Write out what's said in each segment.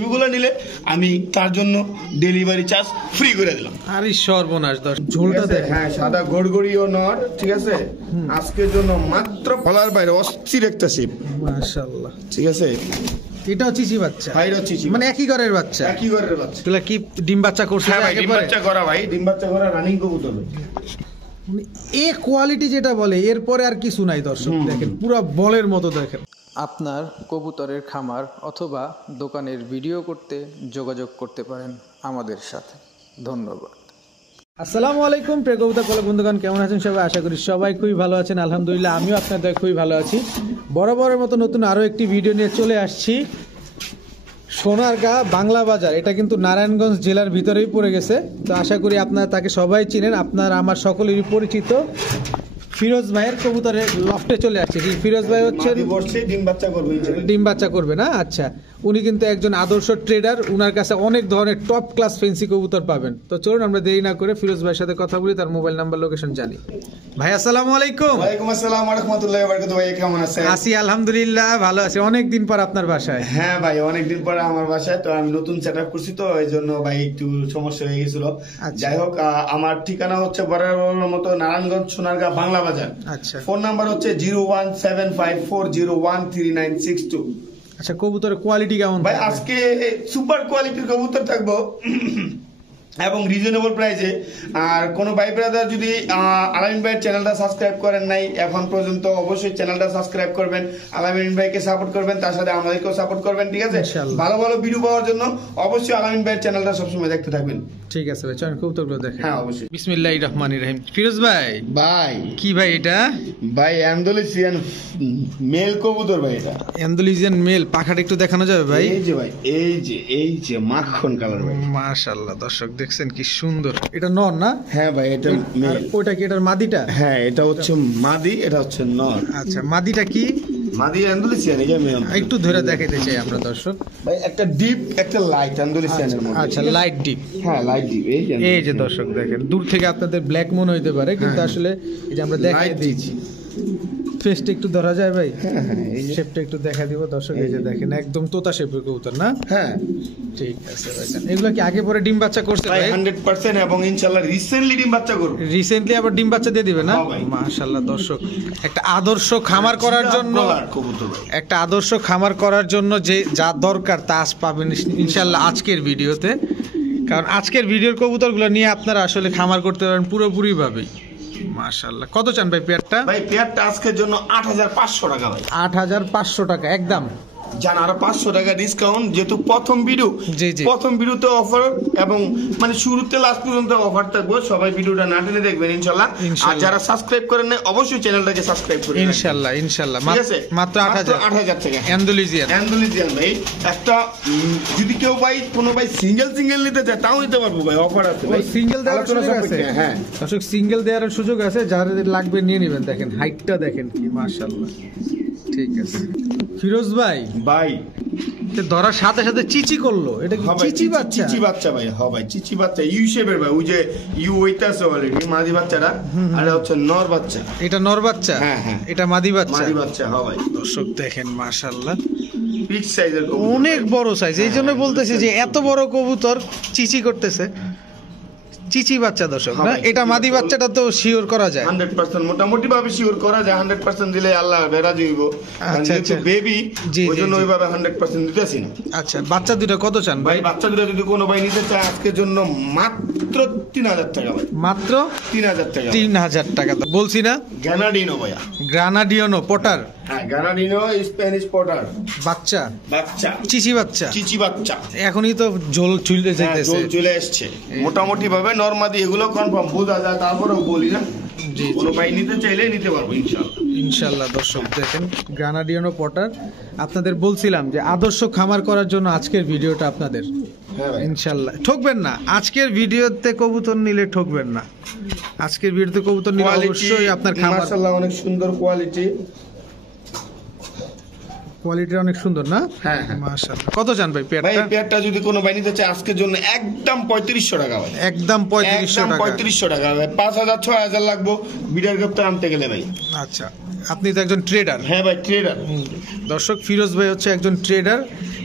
বেবিগুলো নিলে আমি তার জন্য ডেলিভারি চার্জ ফ্রি করে দিলাম। আরে সর্বনাশ দশ ঝোলটা দেখ। হ্যাঁ সাদা গড়গড়ি ও নর, ঠিক আছে। আজকের জন্য মাত্র ফলার বাইরে অস্থির একটা শিপ, মাশাআল্লাহ। ঠিক আছে। এটাও চিচি বাচ্চা, ভাইরা চিচি, মানে একই ঘরের বাচ্চা। একই ঘরের বাচ্চা। এগুলা কি ডিম বাচ্চা করছে? হ্যাঁ ভাই, ডিম বাচ্চা করা ভাই, ডিম বাচ্চা করা রানিং কবুতর। এ কোয়ালিটি যেটা বলে এরপরে আর কিছু নাই দর্শক। দেখেন পুরো বলের মতো। দেখেন আপনার কবুতরের খামার অথবা দোকানের ভিডিও করতে যোগাযোগ করতে পারেন আমাদের সাথে। ধন্যবাদ। আসসালামু আলাইকুম প্রিয় কবুতর পালক বন্ধুগণ, কেমন আছেন সবাই? আশা করি সবাই খুবই ভালো আছেন। আলহামদুলিল্লাহ আমিও আপনাদের খুবই ভালো আছি। বরাবরের মতো নতুন আরও একটি ভিডিও নিয়ে চলে আসছি। সোনারগাঁ বাংলা বাজার, এটা কিন্তু নারায়ণগঞ্জ জেলার ভিতরেই পড়ে গেছে। তো আশা করি আপনারা তাকে সবাই চিনেন, আপনার আমার সকলেরই পরিচিত ফিরোজ ভাইয়ের কবুতরের লফটে চলে আসছে। ফিরোজ ভাই হচ্ছেন ডিম বাচ্চা করবে না? আচ্ছা, উনি কিন্তু একজন আদর্শ ট্রেডার। উনার কাছে অনেক ধরনের টপ ক্লাস ফেন্সি কবুতর পাবেন। তো চলুন আমরা দেরি না করে ফিরোজ ভাইয়ের সাথে কথা বলি, তার মোবাইল নাম্বার লোকেশন জানি। ভাই আসসালামু আলাইকুম। ওয়ালাইকুম আসসালাম ওয়া রাহমাতুল্লাহি ওয়া বারাকাতুহু। ভাই কেমন আছেন? আছি আলহামদুলিল্লাহ, ভালো আছি। অনেকদিন পর আপনার বাসায়। হ্যাঁ ভাই, অনেকদিন পর আমার বাসায়। তো আমি নতুন সেটআপ করছি, তো এই জন্য ভাই একটু সমস্যা হয়ে গেছিল। যাই হোক, আমার ঠিকানা হচ্ছে বরাবরের মতো নারায়ণগঞ্জ সোনারগাঁ বাংলা বাজার। আচ্ছা, ফোন নাম্বার হচ্ছে 01754013962। আচ্ছা, কবুতরের কোয়ালিটি কেমন ভাই? আজকে সুপার কোয়ালিটির কবুতর থাকবো এবং রিজনেবল প্রাইসে। আর কোন ভাই ব্রাদার যদি আলামিন ভাইয়ের চ্যানেলটা সাবস্ক্রাইব করেন নাই এখন পর্যন্ত, অবশ্যই চ্যানেলটা সাবস্ক্রাইব করবেন, আলামিন ভাইকে সাপোর্ট করবেন, তার সাথে আমাদেরকেও সাপোর্ট করবেন, ঠিক আছে? ভালো ভালো ভিডিও পাওয়ার জন্য অবশ্যই আলামিন ভাইয়ের চ্যানেলটা সবসময় দেখতে থাকবেন। ঠিক আছে ভাই, চলেন কবুতরগুলো দেখেন। হ্যাঁ অবশ্যই। বিসমিল্লাহির রহমানির রহিম। ফিরোজ ভাই, ভাই কি ভাই এটা? ভাই অ্যান্ডালুসিয়ান মেল কবুতর ভাই। এটা অ্যান্ডালুসিয়ান মেল। পাখাটা একটু দেখানো যাবে ভাই? এই যে ভাই, এই যে মাখন কালার ভাই। মাশাআল্লাহ দর্শক দেখছেন কি সুন্দর। এটা নর না? হ্যাঁ ভাই, এটা মেল। ওটা কি এটার মাদিটা? হ্যাঁ, এটা হচ্ছে মাদি, এটা হচ্ছে নর। আচ্ছা, মাদিটা কি? মাদি অ্যান্ডালুসিয়ান। এই যে মেল। একটু ধরে দেখাইতে চাই আমরা দর্শক। ভাই একটা ডিপ, একটা লাইট অ্যান্ডালুসিয়ানের মধ্যে। আচ্ছা, লাইট ডিপ। হ্যাঁ, লাইট ডিপ। এই যে দর্শক দেখেন, দূর থেকে আপনাদের ব্ল্যাক মনে হইতে পারে, কিন্তু আসলে এই যে আমরা দেখাই দিয়েছি। ফেসটা একটু ধরা যায় ভাই? হ্যাঁ হ্যাঁ, এই যে শেপটা একটু দেখা দিব দর্শক। এই যে দেখেন একদম তোতা শেপের কবুতর না? হ্যাঁ ঠিক আছে ভাই। এগুলো কি আগে পরে ডিম বাচ্চা করছে ভাই? ভাই 100% এবং ইনশাআল্লাহ রিসেন্টলি ডিম বাচ্চা করব। রিসেন্টলি আবার ডিম বাচ্চা দিয়ে দিবে না? হ্যাঁ ভাই। মাশাআল্লাহ দর্শক, একটা আদর্শ খামার করার জন্য, কবুতর ভাই, একটা আদর্শ খামার করার জন্য যে যা দরকার তা আজ পাবেন ইনশাআল্লাহ আজকের ভিডিওতে। কারণ আজকের ভিডিওর কবুতরগুলো নিয়ে আপনারা আসলে খামার করতে পারেন পুরোপুরি ভাবে। মাশাআল্লাহ। কত চান ভাই পেয়ারটা? ভাই পেয়ারটা আজকের জন্য 8500 টাকা ভাই। 8500 টাকা একদম। জান আরো 500 টাকা ডিসকাউন্ট, যেহেতু প্রথম ভিডিও। জি জি, প্রথম ভিডিওতে অফার এবং মানে শুরুতে লাস্ট পর্যন্ত অফার থাকবে। সবাই ভিডিওটা না টেনে দেখবেন ইনশাআল্লাহ। আর যারা সাবস্ক্রাইব করেন না অবশ্যই চ্যানেলটাকে সাবস্ক্রাইব করবেন ইনশাআল্লাহ ইনশাআল্লাহ। ঠিক আছে? মাত্র 8000 টাকা। অ্যান্ডালুসিয়ান ভাই একটা যদি কেউ ভাই কোনো ভাই সিঙ্গেল নিতে চায় তাও নিতে পারবো ভাই, অফার আছে ভাই। সিঙ্গেল দেওয়ার সুযোগ আছে? হ্যাঁ দর্শক, সিঙ্গেল দেওয়ার সুযোগ আছে, যাদের লাগবে নিয়ে নেবেন। দেখেন হাইটটা দেখেন কি মাশাআল্লাহ। ঠিক আছে ফিরোজ ভাই, ধরার সাথে সাথে চিচি করলো। এটা কি চিচি বাচ্চা? চিচি বাচ্চা ভাই। হ্যাঁ ভাই, চিচি বাচ্চা ইউ শেপের ভাই। ওই যে ইউ হইতাছে অলরেডি মাদি বাচ্চাটা, আর এটা হচ্ছে নর বাচ্চা। এটা নর বাচ্চা? হ্যাঁ হ্যাঁ, এটা মাদি বাচ্চা। মাদি বাচ্চা। হ্যাঁ ভাই দর্শক দেখেন মাশাআল্লাহ, বিগ সাইজের, অনেক বড় সাইজ। এই জন্য বলতেছি যে এত বড় কবুতর চিচি করতেছে। চিচি বাচ্চা দর্শক না? এটা মাদি বাচ্চাটা তো শিওর করা যায় 100%, মোটামুটি ভাবে শিওর করা যায়। 100% দিলে আল্লাহ বেরাজি হইব। আচ্ছা আচ্ছা, বেবি জি ওই জন্য জি, ওইভাবে 100% দিতেছি না। আচ্ছা, বাচ্চা দুটো কত চান ভাই? ভাই? বাচ্চা দুটো যদি কোনো ভাই নিতে চায় আজকের জন্য মাত্র 3000 টাকা ভাই। মাত্র 3000 টাকা। 3000 টাকা বলছি না? গ্রানাডিনো ভাইয়া। গ্রানাডিনো পটার? হ্যাঁ, গ্রানাডিনো স্প্যানিশ পটার বাচ্চা। চিচি বাচ্চা। চিচি বাচ্চা। এখনই তো ঝোল চলে যাইতেছে। ঝোল চলে আসছে মোটামুটি ভাবে। নরমাদি এগুলো কনফার্ম বোঝা যায়, তারপরেও বলি না। জি, কোনো ভাই নিতে চাইলে নিতে পারবো ইনশাআল্লাহ। ইনশাআল্লাহ দর্শক দেখেন গ্রানাডিনো পটার। আপনাদের বলছিলাম যে আদর্শ খামার করার জন্য আজকের ভিডিওটা আপনাদের। হ্যাঁ ভাই, ইনশাআল্লাহ ঠকবেন না। আজকের ভিডিওতে কবুতর নিলে ঠকবেন না। আজকের ভিডিওতে কবুতর নিলে অবশ্যই আপনার খামার। মাশাআল্লাহ অনেক সুন্দর কোয়ালিটি। কোয়ালিটি অনেক সুন্দর না? হ্যাঁ হ্যাঁ, মাশাআল্লাহ। কত চান ভাই ভাই? পেয়ারটা? পেয়ারটা যদি কোনো ভাই নিতে চায় আজকের জন্য একদম 3500 টাকা ভাই। একদম 3500 টাকা। 3500 টাকা ভাই। 5000 6000 লাগবে বিডার গ্রেপ্তার আনতে গেলে ভাই। আচ্ছা, আপনি তো একজন ট্রেডার। হ্যাঁ ভাই, ট্রেডার। দর্শক, ফিরোজ ভাই হচ্ছে একজন ট্রেডার।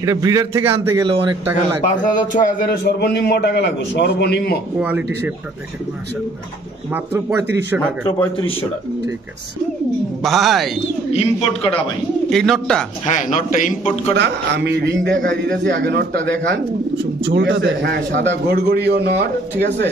এটা ব্রিডার থেকে আনতে গেলে অনেক টাকা লাগবে। 5,000 6,000 সর্বনিম্ন টাকা লাগবে, সর্বনিম্ন। কোয়ালিটি শেপটা দেখেন মাশাআল্লাহ, মাত্র 3500 টাকা। মাত্র 3500 টাকা। ঠিক আছে ভাই, ইম্পোর্ট করা ভাই এই নটটা। হ্যাঁ, নটটা ইম্পোর্ট করা। আমি রিং দেখাই দিতেছি, আগে নটটা দেখান। ঝোলটা ঠিক আছে? দেখেন। হ্যাঁ, সাদা গড়গড়িও নট, ঠিক আছে।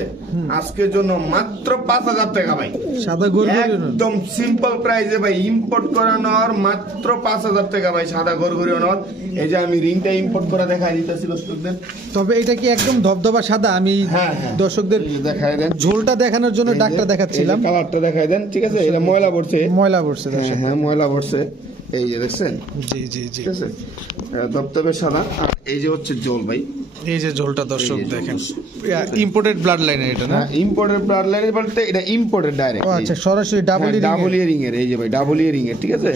আজকের জন্য মাত্র 5,000 টাকা ভাই, সাদা গরগরিও নট, একদম সিম্পল প্রাইসে ভাই। ইম্পোর্ট করা নর মাত্র 5,000 টাকা ভাই, সাদা গড়গড়িও নর। এই যে আমি রিংটা ইম্পোর্ট করা দেখাই দিতেছি দর্শকদের। তবে এটা কি একদম ধবধবা সাদা? আমি হ্যাঁ, হ্যাঁ। দর্শকদের এই যে দেখাই দেন, ঝোলটা দেখানোর জন্য ডাকটা দেখাচ্ছিলাম। কালারটা দেখাই দেন, ঠিক আছে। এটা ময়লা পড়ছে, ময়লা পড়ছে হ্যাঁ দর্শক। হ্যাঁ, ময়লা পড়ছে। এই যে দেখছেন, জি জি জি, ঠিক আছে, দবদবে সাদা। আর এই যে হচ্ছে জল ভাই, এই যে ঝোলটা দর্শক এই যে দেখেন, ইম্পোর্টেড ব্লাড লাইনের এটা না? হ্যাঁ, ইম্পোর্টেড ব্লাড লাইন বলতে এটা ইম্পোর্টেড ডাইরেক্ট। ও আচ্ছা, সরাসরি ডাবল ডাবল ইয়ারিং এর। এই যে ভাই ডাবল ইয়ারিং এর, ঠিক আছে।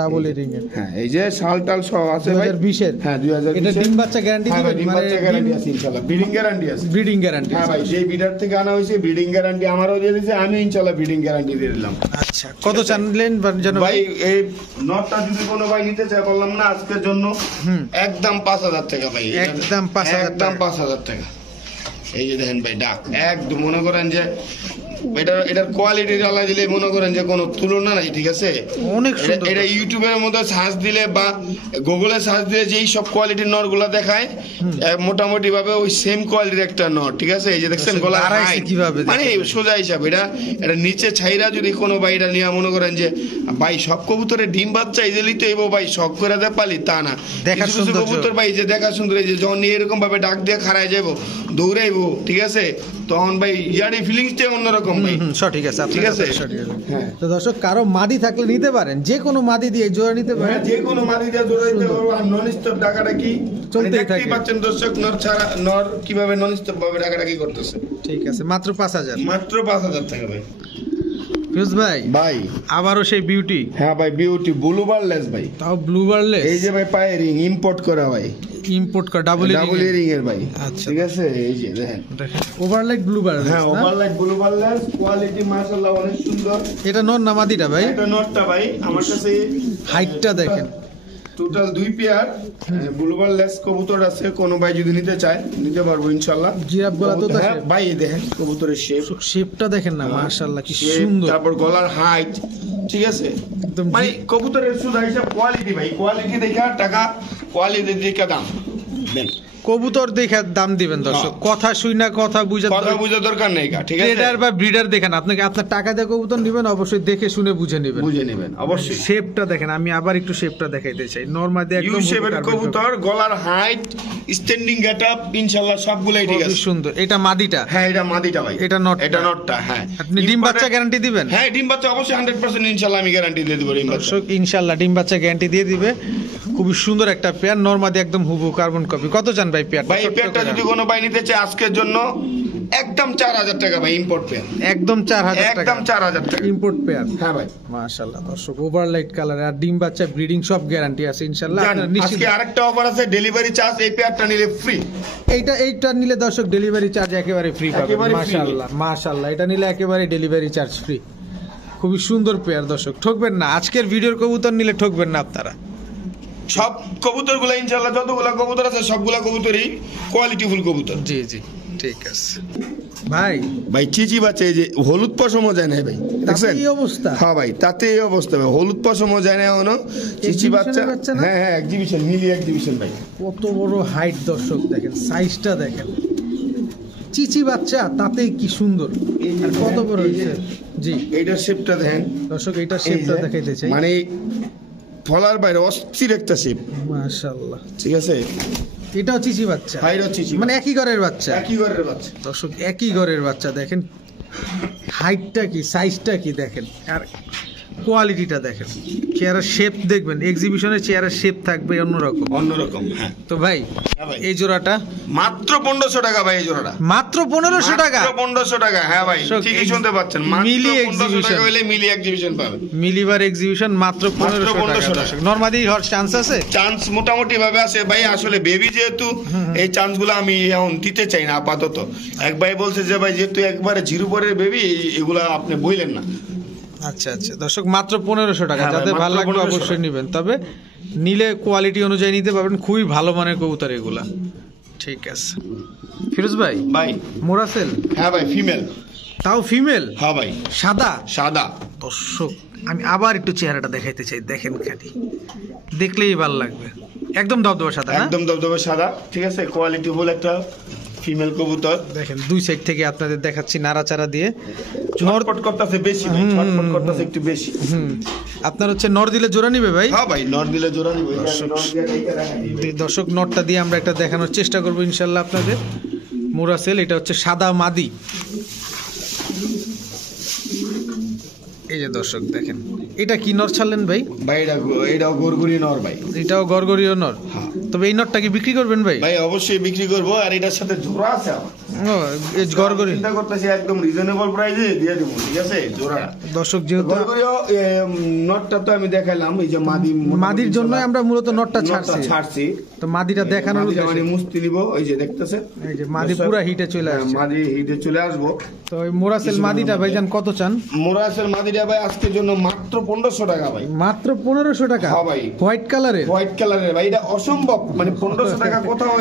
ডাবল রিং এর। হ্যাঁ, এই যে শাল টাল সব আছে ভাই। 2020 এর। হ্যাঁ, 2020 এটা ডিম বাচ্চা গ্যারান্টি হ্যাঁ ভাই, দিবেন? ডিম মানে বাচ্চা গ্যারান্টি আছে ইনশাআল্লাহ, ব্রিডিং গ্যারান্টি আছে। Breeding guarantee. হ্যাঁ ভাই, যে বিডার থেকে আনা হয়েছে ব্রিডিং গ্যারান্টি আমারও দিয়ে দিয়েছে, আমি ইনশাআল্লাহ ব্রিডিং গ্যারান্টি দিয়ে দিলাম। আচ্ছা, কত চাইলেন জানো ভাই? এই নটটা যদি কোনো ভাই নিতে চায়, বললাম না আজকের জন্য একদম 5,000 টাকা ভাই, একদম 5,000 একদম 5,000 টাকা। এই যে দেখেন ভাই, ডাক একদম মনে করেন যে এটার কোয়ালিটি জ্বালা দিলে মনে করেন যে কোনো তুলনা নাই, ঠিক আছে। অনেক সুন্দর। এটা ইউটিউবের মধ্যে সার্চ দিলে বা গুগলে সার্চ দিলে যেই সব কোয়ালিটির নট গুলা দেখায়, মোটামুটি ভাবে ওই সেম কোয়ালিটির একটা নট, ঠিক আছে। এই যে দেখছেন গলা কিভাবে, মানে সোজা হিসাব। এটা নিচে ছাইরা যদি কোনো ভাই এটা নিয়ে মনে করেন যে ভাই সব কবুতরের ডিম বাচ্চা এই যে লিতে এবো ভাই শখ করে দেয় পালি, তা না। দেখা সুন্দর কবুতর ভাই যে দেখা সুন্দর, এই যে যখন এরকম ভাবে ডাক দিয়ে খাড়ায় যাবো, দৌড়াইবো, ঠিক আছে, তখন ভাই ইয়ার ফিলিংসটা অন্যরকম ভাই। সঠিক আছে, ঠিক আছে। হ্যাঁ, তো দর্শক কারো মাদি থাকলে নিতে পারেন, যে কোনো মাদি দিয়ে জোড়া নিতে পারেন, যে কোনো মাদি দিয়ে জোড়া দিতে পারবো। আর নন স্টপ ডাকাডাকি চলতেই থাকে। পাচ্ছেন দর্শক, নর ছাড়া নর কিভাবে নন স্টপ ভাবে ডাকাডাকি করতেছে। ঠিক আছে, মাত্র 5,000। মাত্র 5,000 টাকা ভাই। ফিরোজ ভাই, ভাই আবারও সেই বিউটি। হ্যাঁ ভাই, বিউটি ব্লু বারলেস ভাই, তাও ব্লু বারলেস। এই যে ভাই পায়ে রিং ইম্পোর্ট করা ভাই, ইম্পোর্ট করা ডাবল রিং এর ভাই। আচ্ছা, ঠিক আছে, এই যে দেখেন ওভারলাইট ব্লু বারলেস। হ্যাঁ, ওভারলাইট ব্লু বারলেস, কোয়ালিটি মাশাআল্লাহ অনেক সুন্দর। এটা নর না মাদিটা ভাই? এটা নটটা ভাই, আমার কাছে হাইটটা দেখেন, টোটাল 2 পেয়ার ব্লু বারলেস কবুতর আছে। কোনো ভাই যদি নিতে চায় নিতে পারবো ইনশাআল্লাহ। জিরাফ গলা তো হ্যাঁ ভাই, দেখেন কবুতরের শেপ, শেপটা দেখেন না, মাশাআল্লাহ কি shape, সুন্দর। তারপর গলার হাইট, ঠিক আছে। একদম মানে কবুতরের সুদা হিসাব কোয়ালিটি ভাই, কোয়ালিটি দেখা টাকা, কোয়ালিটি দেখা দাম দেন। কবুতর দেখে দাম দিবেন দর্শক, কথা শুই না কথা বুঝা দরকার নেই, ঠিক আছে। ট্রেডার বা ব্রিডার দেখেন, আপনাকে আপনার টাকা দিয়ে কবুতর নেবেন, অবশ্যই দেখে শুনে বুঝে নেবেন, বুঝে নেবেন অবশ্যই। শেপটা দেখেন, আমি আবার একটু শেপটা দেখাইতে চাই। নরমালি ইউ একদম শেপের কবুতর, গলার হাইট, স্ট্যান্ডিং গেটআপ ইনশাআল্লাহ সবগুলাই ঠিক আছে। সুন্দর। এটা মাদিটা? হ্যাঁ, এটা মাদিটা ভাই, এটা নটটা? এটা নটটা। হ্যাঁ, আপনি ডিম বাচ্চা গ্যারান্টি দিবেন? হ্যাঁ, ডিম বাচ্চা অবশ্যই 100% ইনশাআল্লাহ আমি গ্যারান্টি দিয়ে দেব। ডিম বাচ্চা দর্শক ইনশাআল্লাহ ডিম বাচ্চা গ্যারান্টি দিয়ে দিবে। খুবই সুন্দর একটা পেয়ার, নরমালি একদম হুবহু কার্বন কপি। কত চান ভাই পেয়ার? ভাই এই পেয়ারটা যদি কোনো ভাই নিতে চায় আজকের জন্য একদম 4,000 টাকা ভাই, ইম্পোর্ট পেয়ার। একদম 4,000 টাকা? একদম 4,000 টাকা ইম্পোর্ট পেয়ার। হ্যাঁ ভাই, মাশাআল্লাহ দর্শক, ওভারলাইট কালার আর ডিম বাচ্চা ব্রিডিং সব গ্যারান্টি আছে ইনশাআল্লাহ। জান, আজকে আরেকটা অফার আছে, ডেলিভারি চার্জ এই পেয়ারটা নিলে ফ্রি। এইটা নিলে দর্শক ডেলিভারি চার্জ একেবারে ফ্রি পাবেন। একেবারে free। মাশাআল্লাহ মাশাআল্লাহ, এটা নিলে একেবারে ডেলিভারি চার্জ ফ্রি। খুবই সুন্দর পেয়ার দর্শক, ঠকবেন না। আজকের ভিডিওর কবুতর নিলে ঠকবেন না আপনারা। সব কবুতরগুলো ইনশাআল্লাহ যতগুলা কবুতর আছে সবগুলা কবুতরই কোয়ালিটিফুল কবুতর। জি জি, ঠিক আছে ভাই। ভাই চিচি বাচ্চা, এই যে হলুদ পশমও যায় না ভাই, দেখছেন এই অবস্থা? হ্যাঁ ভাই, তাতে এই অবস্থা ভাই, হলুদ পশমও যায় না এখনো, চিচি বাচ্চা। বাচ্চা না? হ্যাঁ হ্যাঁ, এক্সিবিশন, মিলি এক্সিবিশন ভাই। কত বড় হাইট দর্শক দেখেন, সাইজটা দেখেন, চিচি বাচ্চা তাতেই কি সুন্দর, আর কত বড় হয়েছে। জি, এইটার শেপটা দেখেন দর্শক, এইটার শেপটা দেখাইতে চাই। মানে ফলার বাইরে অস্থির একটা শেপ, মাশাআল্লাহ। ঠিক আছে। এটাও চিচি বাচ্চা, হাইট চিচি, মানে একই ঘরের বাচ্চা। একই ঘরের বাচ্চা দর্শক, একই ঘরের বাচ্চা দেখেন, হাইটটা কি, সাইজটা কি দেখেন, আর কোয়ালিটিটা দেখেন। চেয়ারের শেপ দেখবেন, এক্সিবিশনের চেয়ারের শেপ থাকবে অন্যরকম। হ্যাঁ। তো ভাই এই জোড়াটা মাত্র 1500 টাকা ভাই, এই জোড়াটা মাত্র 1500 টাকা? 1500 টাকা, হ্যাঁ ভাই, ঠিকই শুনতে পাচ্ছেন, মিলি মাত্র 1500 এক্সিবিশন টাকা হইলে মিলি এক্সিবিশন পাবে। মিলিবার এক্সিবিশন মাত্র 1500 টাকা। নরমালি হওয়ার চান্স আছে? চান্স মোটামুটি ভাবে আছে ভাই, আসলে বেবি যেহেতু এই চান্স গুলো আমি এখন দিতে চাই না আপাতত। এক ভাই বলছে যে ভাই যেহেতু একবারে জিরো পরের বেবি, এগুলা আপনি বললেন না। আচ্ছা আচ্ছা দর্শক, মাত্র 1500 টাকা। হ্যাঁ ভাই, যাদের মাত্র ভালো লাগবে 1500 অবশ্যই নেবেন। তবে নিলে কোয়ালিটি অনুযায়ী নিতে পারবেন, খুবই ভালো মানের কবুতর এগুলা। ঠিক আছে ফিরোজ ভাই, ভাই মোরাসেল, হ্যাঁ ভাই ফিমেল, তাও ফিমেল, হ্যাঁ ভাই সাদা। সাদা। দর্শক আমি আবার একটু চেহারাটা দেখাইতে চাই, দেখেন খালি দেখলেই ভালো লাগবে, একদম দবদবা সাদা, একদম দবদবে সাদা, ঠিক আছে, কোয়ালিটি ফুল একটা ফিমেল কবুতর। দেখেন দুই সাইড থেকে আপনাদের দেখাচ্ছি নাড়াচাড়া দিয়ে। ছটফট করতেছে বেশি ভাই, ছটফট করতেছে একটু বেশি। আপনার হচ্ছে নর দিলে জোড়া নিবে ভাই? হ্যাঁ ভাই নর দিলে জোড়া নিবে। নর দিয়ে রেখে রাখা দিবে। দর্শক নরটা দিয়ে আমরা একটা দেখানোর চেষ্টা করবো ইনশাল্লাহ আপনাদের। মোরাসেল, এটা হচ্ছে সাদা মাদি। এই যে দর্শক দেখেন, এটা কি নর ছাড়লেন ভাই? ভাই এটাও গরগুরি নর ভাই। এটাও গরগরীয় নর। হ্যাঁ। তবে এই নরটা কি বিক্রি করবেন ভাই? ভাই অবশ্যই বিক্রি করব, আর এটার সাথে জোড়া আছে আমার। ও, এই গরগরি চিন্তা করতেছি একদম রিজনেবল প্রাইসে দিয়ে দেবো, ঠিক আছে, জোড়া। দর্শক যেহেতু গরগুরিও নটটা তো আমি দেখাইলাম, এই যে মাদির জন্য আমরা মূলত নটটা ছাড়ছি। তো মাদিটা দেখানোর মাদিটা উদ্দেশ্যে মানে মুস্তি দিব, ওই যে দেখতেছেন, এই যে মাদি পুরা হিটে চলে আসছে। মাদি হিটে চলে আসবো। তো ওই মোরাসেল মাদিটা ভাইজান কত চান? মোরাসের মাদিটা ভাই আজকের জন্য মাত্র 1500 টাকা ভাই। মাত্র 1500 টাকা? হ্যাঁ ভাই। হোয়াইট কালারের? হোয়াইট কালারের ভাই, এটা অসম্ভব, মানে 1500 টাকা কোথাও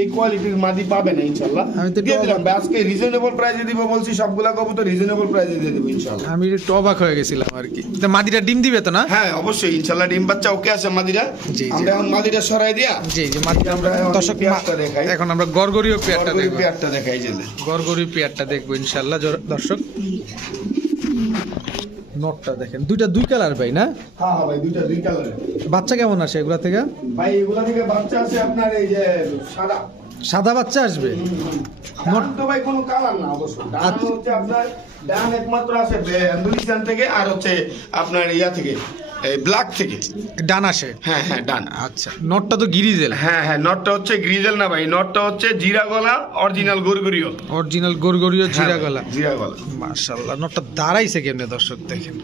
এই কোয়ালিটির মাদি পাবে না ইনশাআল্লাহ। আমি তো দিয়ে দিলাম ভাই, আজকে রিজনেবল প্রাইসে দিব বলছি, সবগুলা কবুতর রিজনেবল প্রাইসে দিয়ে দেব ইনশাআল্লাহ। আমি একটু অবাক হয়ে গেছিলাম আর কি। তো মাদিটা ডিম দিবে তো না? হ্যাঁ অবশ্যই ইনশাআল্লাহ, ডিম বাচ্চা ওকে আছে মাদিরা। জি, জি। আমরা এখন মাদিটা সরাই দিয়া, জি জি, মাদিটা আমরা দর্শক পেয়ারটা দেখাই। এখন আমরা গরগরীয় পেয়ারটা গরগুরি দেখব। পেয়ারটা দেখাই যে গরগরি পেয়ারটা দেখবো ইনশাল্লাহ দর্শক। নটটা দেখেন, দুই কালার ভাই না? হ্যাঁ হ্যাঁ ভাই, দুই কালারের। বাচ্চা কেমন আসে এগুলা থেকে? ভাই এগুলা থেকে বাচ্চা আছে আপনার এই যে সাদা। সাদা বাচ্চা আসবে? ডান তো ভাই কোনো কালার না অবশ্য, ডান হচ্ছে আপনার, ডান একমাত্র আছে আন্দুলিস্তান থেকে, আর হচ্ছে আপনার ইয়া থেকে, এই ব্ল্যাক থেকে ডান আসে? হ্যাঁ হ্যাঁ ডান। আচ্ছা, নটটা তো গিরিজেল? হ্যাঁ হ্যাঁ, নটটা হচ্ছে গ্রিজেল না ভাই, নটটা হচ্ছে জিরা গলা, অরিজিনাল গরগরিও। অরিজিনাল গরগরীয় জিরা গলা। জিরা গলা। মাশাআল্লাহ, নটটা দাঁড়াইছে কেমনে দর্শক দেখেন,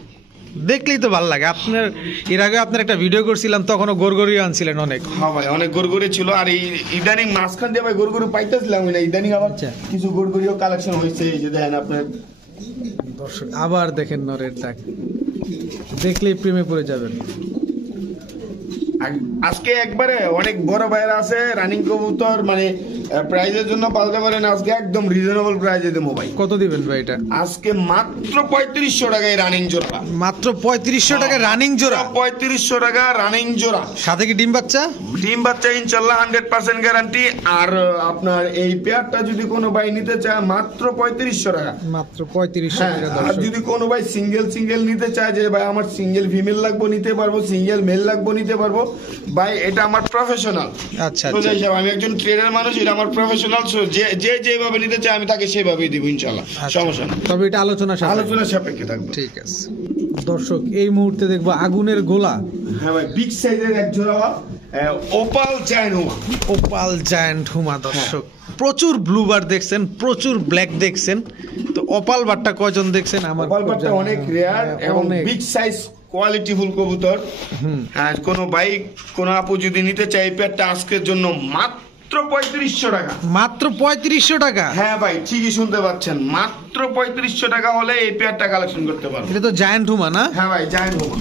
দেখলেই তো ভালো লাগে। আপনার এর আগে আপনার একটা ভিডিও করছিলাম, তখনও গরগরীয় আনছিলেন অনেক। হ্যাঁ ভাই অনেক গরগরি ছিল, আর এই ইদানিং মাঝখান দিয়ে ভাই গরগরি পাইতেছিলাম না, ইদানিং আবার কিছু গরগরিও কালেকশন হয়েছে, এই যে দেখেন আপনার। দর্শক আবার দেখেন নরের ডাক, দেখলেই প্রেমে পড়ে যাবেন। আজকে একবারে অনেক বড় ভাইরা আছে রানিং কবুতর, মানে প্রাইজের জন্য পালতে পারেন, আজকে একদম রিজনেবল প্রাইজে দেবো ভাই। কত দিবেন ভাই এটা? আজকে মাত্র 3500 টাকায় রানিং জোড়া। মাত্র 3500 টাকা রানিং জোড়া? 3500 টাকা রানিং জোড়া। সাথে কি ডিম বাচ্চা? ডিম বাচ্চা ইনশাল্লাহ 100% গ্যারান্টি। আর আপনার এই পেয়ারটা যদি কোনো ভাই নিতে চায় মাত্র 3500 টাকা। মাত্র 3500 হ্যাঁ, টাকা আর দর্শক। যদি কোনো ভাই সিঙ্গেল নিতে চায়, যে ভাই আমার সিঙ্গেল ফিমেল লাগবে নিতে পারবো, সিঙ্গেল মেল লাগবে নিতে পারবো ভাই, এটা আমার প্রফেশনাল। আচ্ছা বুঝে আচ্ছা, যাও, আমি একজন ট্রেডার মানুষ, এটা আমার প্রফেশনাল। যে যেভাবে নিতে চায় আমি তাকে সেভাবেই দিব ইনশাল্লাহ, সমস্যা নেই। তবে এটা আলোচনা সাপেক্ষে থাকবে। ঠিক আছে দর্শক, এই মুহূর্তে দেখবো আগুনের গোলা। হ্যাঁ ভাই, বিগ সাইজের এক জোড়া ওপাল জায়ান্ট হুমা। ওপাল জায়ান্ট হুমা দর্শক, প্রচুর ব্লুবার দেখছেন, প্রচুর ব্ল্যাক দেখছেন, তো ওপাল বারটা কয়জন দেখছেন? আমার ওপাল বারটা অনেক রেয়ার এবং বিগ সাইজ কোয়ালিটি ফুল কবুতর। হ্যাঁ, কোনো বাইক কোনো আপু যদি নিতে চায় এই পেয়ারটা আজকের জন্য মাত্র 3500 টাকা। মাত্র 3500 টাকা? হ্যাঁ ভাই, ঠিকই শুনতে পাচ্ছেন, মাত্র 3500 টাকা হলে এই পেয়ারটা কালেকশন করতে পারবো। এটা তো জায়ান্ট হুমা না? হ্যাঁ ভাই, জায়ান্ট হুমা।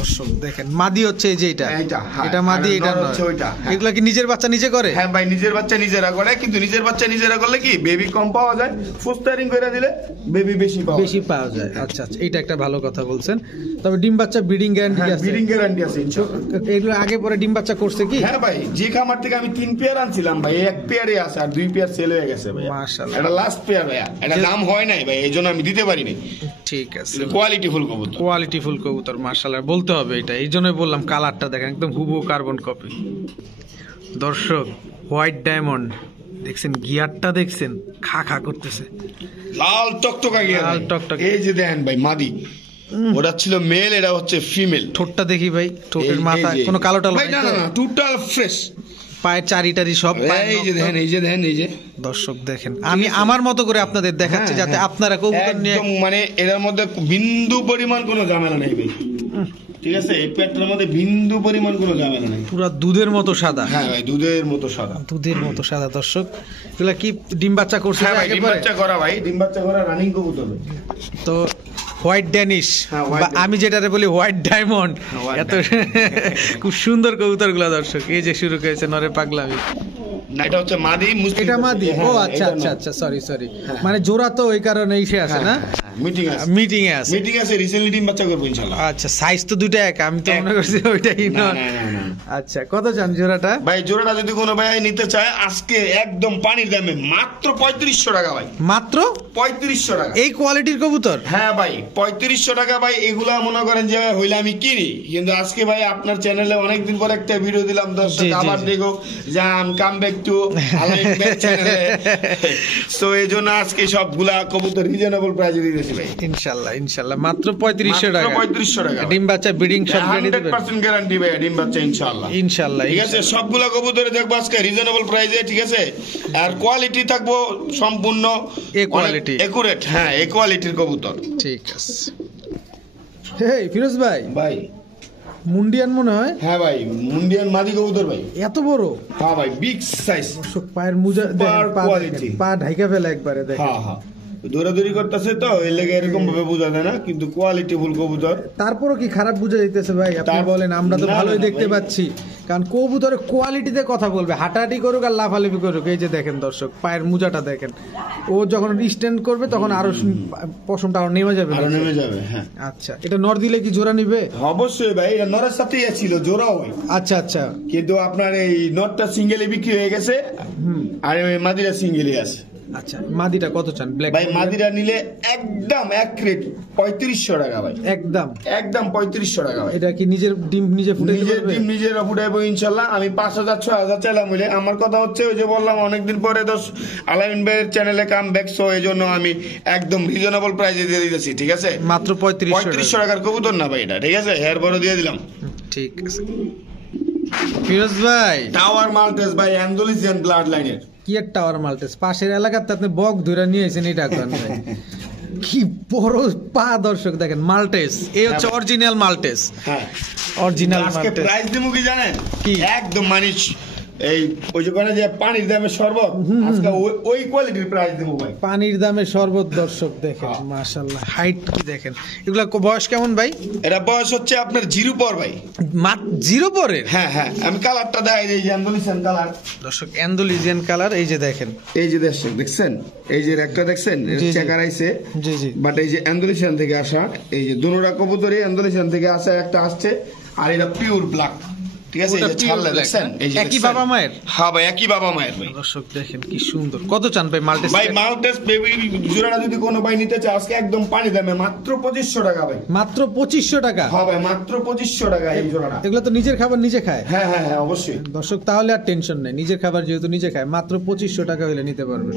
দর্শক দেখেন, মাদি হচ্ছে এই যে এটা, হ্যাঁ, এটা মাদি, আর এটা নর হচ্ছে ওইটা। হ্যাঁ। এগুলা কি নিজের বাচ্চা নিজে করে? হ্যাঁ ভাই, নিজের বাচ্চা নিজেরা করে, কিন্তু নিজের বাচ্চা নিজেরা করলে কি বেবি কম পাওয়া যায়, ফুস্টারিং করে দিলে বেবি বেশি পাওয়া যায়। আচ্ছা আচ্ছা, এটা একটা ভালো কথা বলছেন। তবে ডিম বাচ্চা ব্রিডিং গ্যারান্টি আছে? ব্রিডিং গ্যারান্টি আছে ইনশাআল্লাহ। এগুলো আগে পরে ডিম বাচ্চা করছে কি? হ্যাঁ ভাই, যে খামার থেকে আমি 3 পেয়ার আনছিলাম ভাই, এক পেয়ারে আছে, আর 2 পেয়ার সেল হয়ে গেছে ভাই। মাশাআল্লাহ, এটা লাস্ট পেয়ার ভাই, এটা দাম হয় নাই ভাই, এইজন্য আমি দিতে পারি নাই। ঠিক আছে, কোয়ালিটি ফুল কবুতর, কোয়ালিটি ফুল কবুতর মাশাআল্লাহ বলতে হবে এটা, এই জন্যই বললাম। কালারটা দেখেন, একদম হুবহু কার্বন কপি। দর্শক, হোয়াইট ডায়মন্ড দেখছেন, গিয়ারটা দেখছেন, খা খা করতেছে, লাল টকটকা গিয়ার, লাল টকটকা। এই যে দেখেন ভাই মাদি, ওটা ছিল মেল, এটা হচ্ছে ফিমেল। ঠোঁটটা দেখি ভাই, ঠোঁটের মাথায় কোনো কালো টালো ভাই? না না না, টোটাল ফ্রেশ। পায়ের চারিটারি সব, এই যে দেখেন, এই যে দেখেন, এই যে দর্শক দেখেন, আমি আমার মতো করে আপনাদের দেখাচ্ছি যাতে আপনারা কবুতর নিয়ে একদম, মানে এর মধ্যে বিন্দু পরিমাণ কোনো ঝামেলা নেই ভাই, ঠিক আছে? এই পেটটার মধ্যে বিন্দু পরিমাণ কোনো ঝামেলা নেই, পুরো দুধের মতো সাদা। হ্যাঁ ভাই, দুধের মতো সাদা, দুধের মতো সাদা। দর্শক, এগুলা কি ডিম বাচ্চা করছে? হ্যাঁ ভাই, ডিম বাচ্চা করা ভাই, ডিম বাচ্চা করা রানিং কবুতর। তো হোয়াইট ড্যানিশ, হ্যাঁ, white বা Danish। আমি যেটারে বলি হোয়াইট ডায়মন্ড। white এত খুব সুন্দর কবুতরগুলো দর্শক, এই যে শুরু করেছে নরে পাগলামি। না, এটা হচ্ছে মাদি মুসলিম। এটা মাদি? ও হ্যাঁ, আচ্ছা এটা আচ্ছা নর। আচ্ছা, সরি মানে জোড়া তো ওই কারণে এসে আছে না, মিটিং আছে, মিটিং এ আছে। মিটিং আছে, রিসেন্টলি ডিম বাচ্চা করবো ইনশাআল্লাহ। আচ্ছা, সাইজ তো দুইটা এক, আমি তো এক। মনে করছি ওইটাই না, নর। না, না, না। আচ্ছা, কত চান জোড়াটা? ভাই জোড়াটা যদি কোনো ভাই নিতে চায় আজকে একদম পানির দামে মাত্র 3500 টাকা ভাই, মাত্র 3500 টাকা। এই কোয়ালিটির কবুতর? হ্যাঁ ভাই 3500 টাকা ভাই। এগুলা মনে করেন যে হইলে আমি কিনি, কিন্তু আজকে ভাই আপনার চ্যানেলে অনেকদিন পর একটা ভিডিও দিলাম, দর্শক জি, জি, আবার জি। দেখো জান কাম ব্যাক টু আলাইন চ্যানেলে। সো এই জন্য আজকে সবগুলা কবুতর রিজনেবল প্রাইসে দিতেছি ভাই, ইনশাআল্লাহ ইনশাআল্লাহ, মাত্র 3500 টাকা। 3500 টাকা। ডিম বাচ্চা ব্রিডিং সব রেডি দিবেন? 100% গ্যারান্টি ভাই ডিম বাচ্চা ইনশাআল্লাহ। ইনশাআল্লাহ ঠিক আছে, সবগুলা কবুতরে দেখবো আজকে রিজনেবল প্রাইসে, ঠিক আছে। আর কোয়ালিটি থাকবো সম্পূর্ণ এ কোয়ালিটি। একুরেট, হ্যাঁ এই কোয়ালিটির কবুতর। ঠিক আছে। হেই ফিরোজ ভাই, ভাই মুন্ডিয়ান মনে হয়। হ্যাঁ ভাই মুন্ডিয়ান মাদি কবুতর ভাই। এত বড়? হ্যাঁ ভাই বিগ সাইজ। দর্শক পায়ের মুজা Super দেখেন, পা quality। দেখেন, পা ঢাইকা ফেলে একবারে দেখেন। হ্যাঁ হ্যাঁ, দৌড়াদৌড়ি করতেছে তো এর লেগে এরকম ভাবে বোঝা যায় না, কিন্তু কোয়ালিটি ফুল কবুতর। তারপরও কি খারাপ বুঝা যাইতেছে ভাই? আপনি বলেন, আমরা তো না, ভালোই না, দেখতে ভাই। পাচ্ছি, কারণ কবুতরের কোয়ালিটিতে কথা বলবে। হাঁটাহাঁটি করুক আর লাফালাফি করুক, এই যে দেখেন দর্শক পায়ের মুজাটা দেখেন। ও যখন স্ট্যান্ড করবে তখন আরো পশমটা আরো নেমে যাবে। আরো নেমে যাবে, হ্যাঁ। আচ্ছা, এটা নর দিলে কি জোড়া নিবে? অবশ্যই ভাই, এটা নরের সাথেই ছিল জোড়াও ভাই, আচ্ছা আচ্ছা। কিন্তু আপনার এই নটটা সিঙ্গেলে বিক্রি হয়ে গেছে, আর এই মাদিরা সিঙ্গেলই আছে। আচ্ছা, মাদিটা কত চান? ব্ল্যাক ভাই মাদিরা নিলে একদম এক রেট 3500 টাকা ভাই, একদম একদম 3500 টাকা ভাই। এটা কি নিজের ডিম নিজে ফুটে নিজের ডিম নিজের ফুটাইবো ইনশাল্লাহ। আমি 5000 6000 চাইলাম বলে, আমার কথা হচ্ছে ওই যে বললাম অনেকদিন পরে আলামিন ভাইয়ের চ্যানেলে কাম ব্যাক, সো এই জন্য আমি একদম রিজনেবল প্রাইসে দিয়ে দিতেছি, ঠিক আছে। মাত্র 3500 টাকার কবুতর না ভাই এটা, ঠিক আছে, হেয়ার বড় দিয়ে দিলাম। ঠিক আছে ফিরোজ ভাই, টাওয়ার মাল্টেস ভাই, অ্যান্ডালুসিয়ান ব্লাড লাইনের। কি এক টাওয়ার মাল্টেস, পাশের এলাকাতে আপনি বক ধরে নিয়ে এসেছেন, এটা কোন ভাই? কি বড় পা দর্শক দেখেন, মাল্টেস, এই হচ্ছে অরিজিনাল মাল্টেস, হ্যাঁ অরিজিনাল আজকে মাল্টেস। প্রাইস দেবো কি জানেন? কি? একদম মানিস এই ওই যে বলে যে পানির দামে শরবত, আজকে ওই কোয়ালিটির প্রাইস দেবো ভাই। পানির দামে শরবত দর্শক দেখেন, মাশাআল্লাহ। হাইট কি দেখেন, এগুলা বয়স কেমন ভাই? এটা বয়স হচ্ছে আপনার জিরো পর ভাই। জিরো পরের? হ্যাঁ হ্যাঁ, আমি কালারটা দেখাই দিই, যে অ্যান্ডালুসিয়ান কালার দর্শক, অ্যান্ডালুসিয়ান কালার, এই যে দেখেন, এই যে দেখছেন, এই যে একটা দেখছেন জি, জি। চেকার আইছে, জি জি। বাট এই যে অ্যান্ডালুসিয়ান থেকে আসা, এই যে দুনোটা কবুতরই অ্যান্ডালুসিয়ান থেকে আসা, একটা আসছে আর এটা পিওর ব্লাক, ঠিক আছে। এই ওটা যে pure ছাড়লে black, দেখছেন, এই যে একই দেখছেন? বাবা মায়ের? হ্যাঁ ভাই একই বাবা মায়ের ভাই। দর্শক দেখেন কি সুন্দর। কত চান ভাই মাল্টেস? ভাই মাল্টেস বেবি জোড়াটা যদি কোনো ভাই নিতে চায় আজকে একদম পানি দামে মাত্র 2500 টাকা ভাই। মাত্র 2500 টাকা? হ্যাঁ ভাই মাত্র 2500 টাকা এই জোড়াটা। এগুলো তো নিজের খাবার নিজে খায়। হ্যাঁ হ্যাঁ হ্যাঁ অবশ্যই। দর্শক তাহলে আর টেনশন নেই, নিজের খাবার যেহেতু নিজে খায়, মাত্র 2500 টাকা হলে নিতে পারবেন।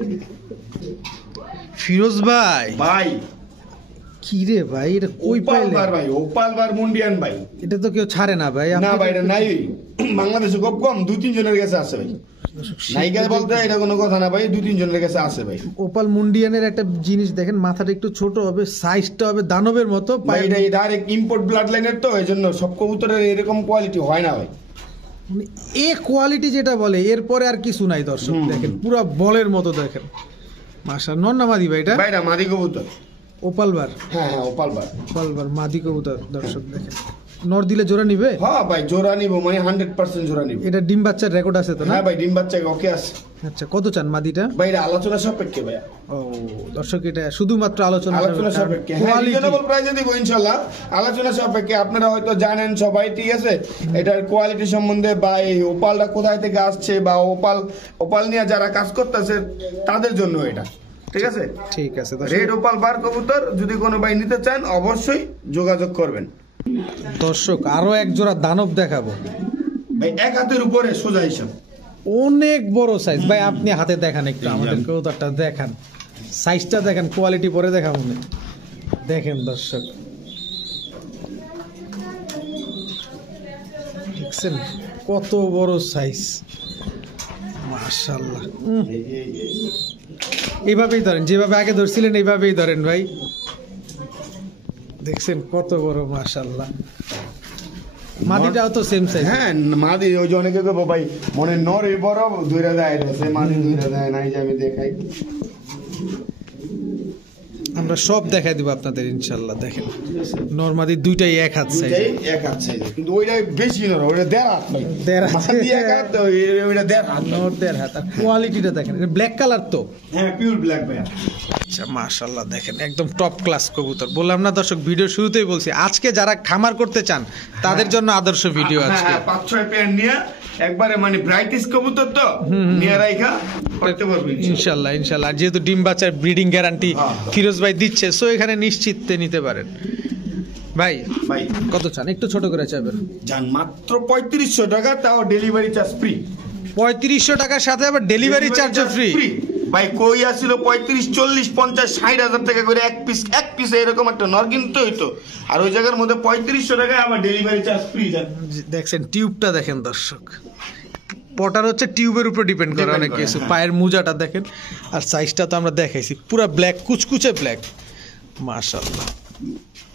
ফিরোজ ভাই, ভাই কি রে ভাই, এটা কই ওপাল পাইলে? বার ভাই, ওপাল বার মুন্ডিয়ান ভাই। এটা তো কেউ ছাড়ে না ভাই। না ভাই এটা নাই, বাংলাদেশে খুব কম, 2-3 জনের কাছে আছে ভাই। নাইকা বলতে এটা কোনো কথা না ভাই, 2-3 জনের কাছে আছে ভাই। ওপাল মুন্ডিয়ানের একটা জিনিস দেখেন, মাথাটা একটু ছোট হবে, সাইজটা হবে দানবের মতো। ভাই এটা ডাইরেক্ট ইম্পোর্ট ব্লাড লাইনের, তো এই জন্য সব কবুতরের এরকম কোয়ালিটি হয় না ভাই। মানে এ কোয়ালিটি যেটা বলে, এরপরে আর কিছু নাই দর্শক। দেখেন পুরো বলের মতো দেখেন, মাশাআল্লাহ। নর না মাদি ভাই এটা? ভাই এটা মাদি কবুতর। ওপালবার? হ্যাঁ হ্যাঁ ওপাল বার। ওপালবার মাদি কবুতর দর্শক দেখেন। নর দিলে জোড়া নিবে? হ্যাঁ ভাই জোড়া নিব, মানে 100% জোড়া নিব। এটা ডিম বাচ্চার রেকর্ড আছে তো না? হ্যাঁ ভাই ডিম বাচ্চা ওকে আছে। আচ্ছা, কত চান মাদিটা? ভাই এটা আলোচনা সাপেক্ষে ভাই। ও দর্শক, এটা শুধুমাত্র আলোচনা সাপেক্ষে, হ্যাঁ রিজনেবল প্রাইসে দিব ইনশাআল্লাহ। আলোচনা সাপেক্ষে, আপনারা হয়তো জানেন সবাই, ঠিক আছে, এটার কোয়ালিটি সম্বন্ধে বা এই ওপালটা কোথায় থেকে আসছে, বা ওপাল নিয়ে যারা কাজ করতেছে তাদের জন্য এটা, ঠিক আছে। ঠিক আছে রেড ওপাল বার কবুতর যদি কোনো ভাই নিতে চান অবশ্যই যোগাযোগ করবেন। দর্শক, আরো এক জোড়া দানব দেখাবো ভাই, এক হাতের উপরে সোজা হিসাব, অনেক বড় সাইজ ভাই। আপনি হাতে দেখান একটু, আমাদের কবুতরটা দেখান, সাইজটা দেখেন, কোয়ালিটি পরে দেখা মনে। দেখেন দর্শক, দেখছেন কত বড় সাইজ, মাশাআল্লাহ। এইভাবেই ধরেন, যেভাবে আগে ধরছিলেন এইভাবেই ধরেন ভাই। দেখছেন কত বড়, মাশাআল্লাহ। মাদিটাও তো সেম সাইজ। হ্যাঁ মাদি, ওই যে অনেকে তো ভাই মনে নরে বড় দুইটা দেয়, সে মাদি দুইটা দেয় নাই, যে আমি দেখাই। আমরা সব দেখাই দিব আপনাদের ইনশাল্লাহ। দেখেন নরমালি দুইটাই এক হাত সাইজ, দুইটাই এক হাত সাইজের, কিন্তু ওইটা বেশি নর, ওইটা 1.5 হাত ভাই। 1.5 হাত। মাথা দিয়ে এক হাত, ওইটা 1.5 হাত। নর 1.5 হাত। আর কোয়ালিটিটা দেখেন, এটা ব্ল্যাক কালার তো। হ্যাঁ, পিওর ব্ল্যাক ভাই। আচ্ছা মাশাআল্লাহ, দেখেন একদম টপ ক্লাস কবুতর। বললাম না দর্শক, ভিডিও শুরুতেই বলছি আজকে যারা খামার করতে চান তাদের জন্য আদর্শ ভিডিও আজকে। হ্যাঁ, 5-6 পেয়ার নিয়ে একবারে মানে ব্রাইটিশ কবুতর তো নিয়ে রাইখা করতে পারবেন ইনশাআল্লাহ ইনশাআল্লাহ। আর যেহেতু ডিম বাচ্চার ব্রিডিং গ্যারান্টি ফিরোজ ভাই দিচ্ছে, সো এখানে নিশ্চিন্তে নিতে পারেন। ভাই ভাই কত চান? একটু ছোট করে চাইবেন। জান মাত্র 3500 টাকা, তাও ডেলিভারি চার্জ ফ্রি। 3500 টাকার সাথে আবার ডেলিভারি চার্জও ফ্রি। ভাই কই আসছিল 35, 40, 50, 60,000 টাকা করে এক পিস এরকম একটা নর কিনতে হইতো, আর ওই জায়গার মধ্যে 3500 টাকায় আমার ডেলিভারি চার্জ ফ্রি। দেখছেন টিউবটা দেখেন দর্শক, পটার হচ্ছে টিউবের উপর ডিপেন্ড করে অনেক কিছু। পায়ের মোজাটা দেখেন, আর সাইজটা তো আমরা দেখাইছি, পুরো ব্ল্যাক কুচকুচে ব্ল্যাক। মাশাআল্লাহ,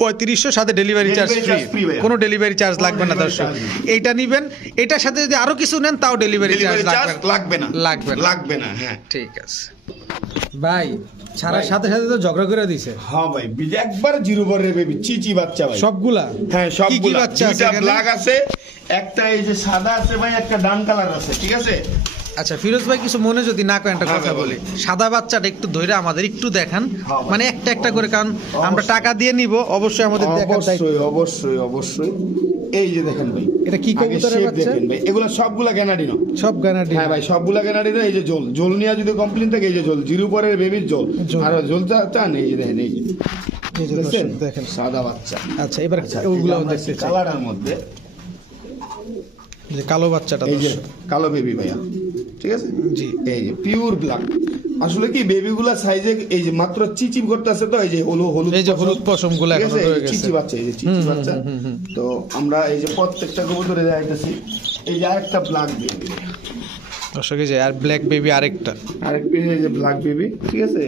3500 সাথে ডেলিভারি চার্জ ফ্রি, কোনো ডেলিভারি চার্জ লাগবে না দর্শক। এইটা নিবেন, এটার সাথে যদি আরো কিছু নেন তাও ডেলিভারি চার্জ লাগবে না। হ্যাঁ ঠিক আছে ভাই। ছাড়ার সাথে সাথে তো ঝগড়া করে দিছে। হ্যাঁ ভাই, একবার জিরো বরের বেবি চিচি বাচ্চা ভাই, সবগুলা। হ্যাঁ কি কি সবগুলা। বাচ্চা আছে? দুইটা ব্ল্যাক আছে, একটা এই যে সাদা আছে ভাই, একটা ডান কালার আছে, ঠিক আছে। আচ্ছা ফিরোজ ভাই, কিছু মনে যদি না করেন একটা কথা বলি, সাদা বাচ্চাটা একটু ধরে আমাদের একটু দেখান, মানে একটা একটা করে, কারণ আমরা টাকা দিয়ে নিব, অবশ্যই আমাদের দেখার দায়িত্ব। অবশ্যই এই যে দেখেন ভাই, এটা কি কবুতরের বাচ্চা? দেখেন ভাই, এগুলা সবগুলা গ্যানাডিনো, সব গ্যানাডিনো। হ্যাঁ ভাই, সবগুলা গ্যানাডিনো। এই যে জল নিয়ে যদি কমপ্লেন থাকে, এই যে জিরো পরের বেবির জল, আর জলটা চান, এই যে দেখেন, এই যে দেখেন সাদা বাচ্চা। আচ্ছা এবার ওগুলো দেখতে চাই। কালারের মধ্যে যে কালো বাচ্চাটা, এই যে কালো বেবি ভাইয়া, ঠিক আছে জি, এই যে পিওর ব্ল্যাক। আসলে কি বেবিগুলা সাইজে এই যে মাত্র চিচিপ করতেছে, তো এই যে হলুদ, এই যে হলুদ পশমগুলো এখনো রয়ে গেছে, চিচি বাচ্চা, এই যে চিচি বাচ্চা। তো আমরা এই যে প্রত্যেকটা কবুতরে দেখাইতেছি, এই যে আরেকটা ব্ল্যাক বেবি দর্শক, এই যে আর ব্ল্যাক বেবি আরেকটা, এই যে ব্ল্যাক বেবি, ঠিক আছে।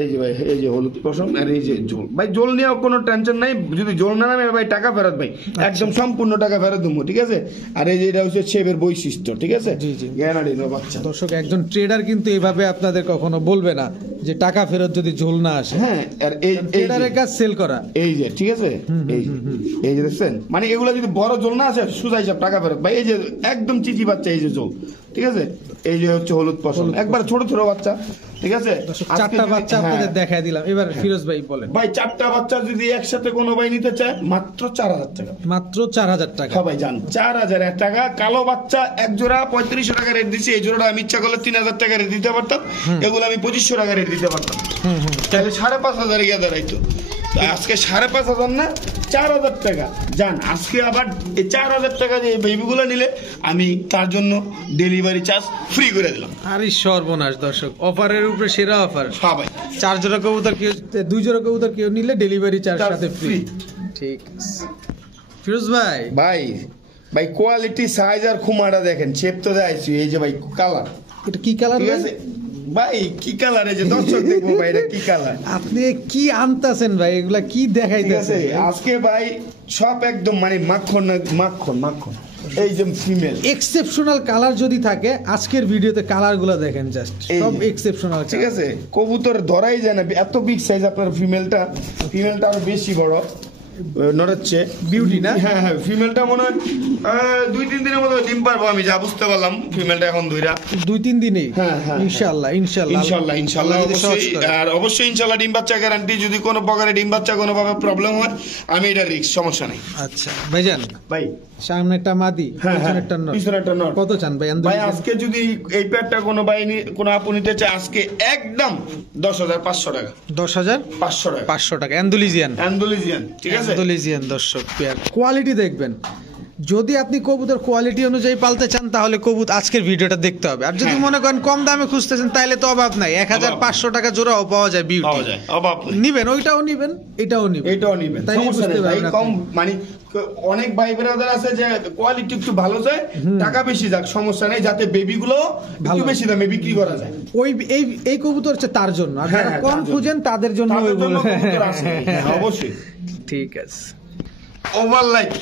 এই যে ভাই, এই যে হলুদ পশম, আর এই যে জল। ভাই জল নিয়ে কোনো টেনশন নাই, যদি জল না নামে ভাই টাকা ফেরত ভাই, একদম সম্পূর্ণ টাকা ফেরত দেবো, ঠিক আছে। আর এই যে এটা হচ্ছে শেপের বৈশিষ্ট্য, ঠিক আছে। জি জি, গ্যানাডিনো বাচ্চা। দর্শক, একজন ট্রেডার কিন্তু এইভাবে আপনাদের কখনো বলবে না যে টাকা ফেরত যদি ঝোল না আসে। হ্যাঁ, আর এই ট্রেডারের কাজ সেল করা, এই যে ঠিক আছে, এই যে দেখছেন, মানে এগুলো যদি বড় জল না আসে, সোজা হিসাব টাকা ফেরত ভাই। এই যে একদম চিচি বাচ্চা, এই যে জল, ঠিক আছে। এই যে হচ্ছে হলুদ পশম, একবার ছোট ছোট বাচ্চা, ঠিক আছে। চারটা বাচ্চা আপনাদের দেখাই দিলাম। এবার ফিরোজ ভাই বলেন ভাই, চারটা বাচ্চা যদি একসাথে কোনো ভাই নিতে চায়, মাত্র 4000 টাকা। মাত্র 4000 টাকা। সবাই জান 4000 টাকা। কালো বাচ্চা এক জোড়া 3500 টাকা রেট দিচ্ছি। এই জোড়াটা আমি ইচ্ছা করলে 3000 টাকা রেট দিতে পারতাম, এগুলো আমি 2500 টাকা রেট দিতে পারতাম, তাহলে 5500 গিয়ে দাঁড়াইতো। আজকে 5500 না, 4000 টাকা জান। আজকে আবার এই 4000 টাকা দিয়ে বেবিগুলো নিলে আমি তার জন্য ডেলিভারি চার্জ ফ্রি করে দিলাম। আরে সর্বনাশ দর্শক, অফারের উপরে সেরা অফার। সবাই 4 জোড়া কবুতর কেউ, 2 জোড়া কবুতর কেউ নিলে ডেলিভারি চার্জ সাথে ফ্রি। ঠিক আছে ফিরোজ ভাই। ভাই কোয়ালিটি, সাইজ আর খুমাটা দেখেন, শেপ তো দেখাইছি। এই যে ভাই কালার, এটা কি কালার? ঠিক আছে ভাই, কি কালার? এই যে দর্শক দেখবো ভাই, এটা কি কালার? আপনি কি আনতাছেন ভাই, এগুলা কি দেখাইতেছে আজকে ভাই? সব একদম মানে মাখন মাখন মাখন। এই যে ফিমেল এক্সেপশনাল কালার যদি থাকে, আজকের ভিডিওতে কালারগুলো দেখেন, জাস্ট সব এক্সেপশনাল, ঠিক আছে। কবুতর ধরাই যায় না, এত বিগ সাইজ। আপনার ফিমেলটা আরো বেশি বড় নড়াচ্ছে, বিউটি না? হ্যাঁ হ্যাঁ, ফিমেলটা মনে হয় 2-3 দিনের মধ্যে ডিম পারবো, আমি যা বুঝতে পারলাম। ফিমেলটা এখন 2-3 দিনেই ইনশাআল্লাহ অবশ্যই। আর অবশ্যই ইনশাআল্লাহ ডিম বাচ্চা গ্যারান্টি। যদি কোনো প্রকারে ডিম বাচ্চা কোনো ভাবে প্রবলেম হয়, আমি এটা রিস্ক, সমস্যা নেই। আচ্ছা ভাইজান, ভাই সামনে একটা মাদি, পিছনে একটা নর, কত চান ভাই? ভাই আজকে যদি এই পেয়ারটা কোনো বাইনি কোনো আপু নিতে চায়, আজকে একদম 10,500 টাকা। 10,500 টাকা অ্যান্ডালুজিয়ান, ঠিক আছে। অ্যান্ডালুজিয়ান দর্শক পেয়ার। কোয়ালিটি দেখবেন, যদি আপনি কবুতর কোয়ালিটি অনুযায়ী পালতে চান, তাহলে কবুতর আজকের ভিডিওটা দেখতে হবে। আর যদি মনে করেন কম দামে খুঁজতেছেন, তাহলে তো অভাব নাই, 1500 টাকা জোড়াও পাওয়া যায়, বিউটি নিবেন, ওইটাও নিবেন, এটাও নিবেন, তাই বুঝতে পারবেন। কম মানে অনেক ভাই ব্রাদার আছে যে কোয়ালিটি একটু ভালো চায়, টাকা বেশি যাক, সমস্যা নেই, যাতে বেবিগুলো একটু বেশি দামে বিক্রি করা যায়। ওই এই কবুতর হচ্ছে তার জন্য, আর যারা কম খুঁজেন তাদের জন্য অবশ্যই। ঠিক আছে ওভারলাইট